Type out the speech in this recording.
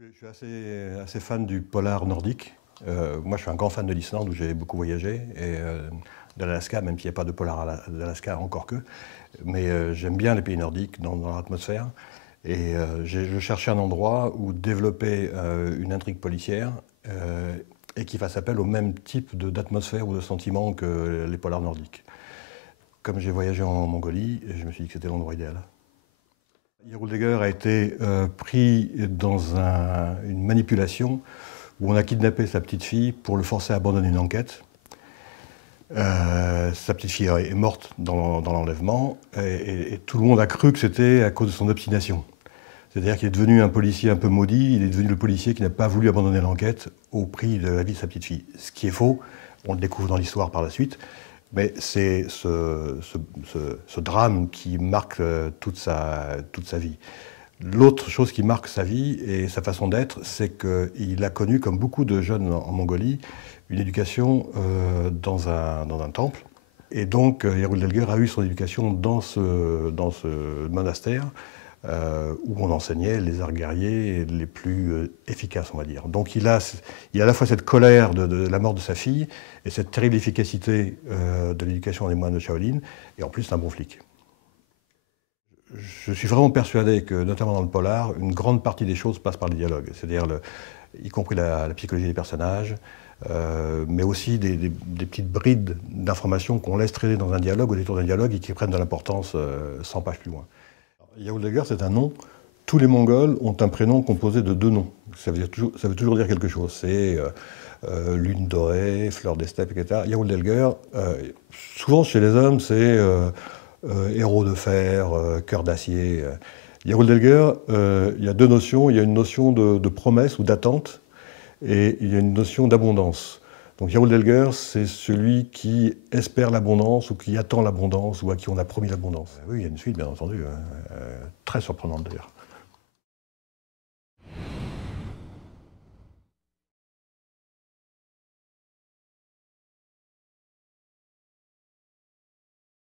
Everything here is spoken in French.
Je suis assez fan du polar nordique. Moi, je suis un grand fan de l'Islande où j'ai beaucoup voyagé, et de l'Alaska, même s'il n'y a pas de polar à l'Alaska encore que. Mais j'aime bien les pays nordiques dans leur atmosphère. Et je cherchais un endroit où développer une intrigue policière et qui fasse appel au même type d'atmosphère ou de sentiments que les polars nordiques. Comme j'ai voyagé en Mongolie, je me suis dit que c'était l'endroit idéal. Jaroldeger a été pris dans une manipulation où on a kidnappé sa petite fille pour le forcer à abandonner une enquête. Sa petite fille est morte dans l'enlèvement et tout le monde a cru que c'était à cause de son obstination. C'est-à-dire qu'il est devenu un policier un peu maudit, il est devenu le policier qui n'a pas voulu abandonner l'enquête au prix de la vie de sa petite fille. Ce qui est faux, on le découvre dans l'histoire par la suite, mais c'est ce drame qui marque toute sa vie. L'autre chose qui marque sa vie et sa façon d'être, c'est qu'il a connu, comme beaucoup de jeunes en Mongolie, une éducation dans un temple. Et donc, Jaroldeger a eu son éducation dans ce monastère où on enseignait les arts guerriers les plus efficaces, on va dire. Donc il a à la fois cette colère de la mort de sa fille et cette terrible efficacité de l'éducation des moines de Shaolin, et en plus c'est un bon flic. Je suis vraiment persuadé que, notamment dans le polar, une grande partie des choses passe par le dialogue, c'est-à-dire y compris la psychologie des personnages, mais aussi des petites brides d'informations qu'on laisse traîner dans un dialogue, au détour d'un dialogue, et qui prennent de l'importance 100 pages plus loin. Jaroldeger, c'est un nom. Tous les Mongols ont un prénom composé de deux noms. Ça veut toujours dire quelque chose. C'est lune dorée, fleur des steppes, etc. Jaroldeger, souvent chez les hommes, c'est héros de fer, cœur d'acier. Jaroldeger, il y a deux notions. Il y a une notion de promesse ou d'attente, et il y a une notion d'abondance. Donc Jaroldeger, c'est celui qui espère l'abondance, ou qui attend l'abondance, ou à qui on a promis l'abondance. Oui, il y a une suite, bien entendu, très surprenante d'ailleurs.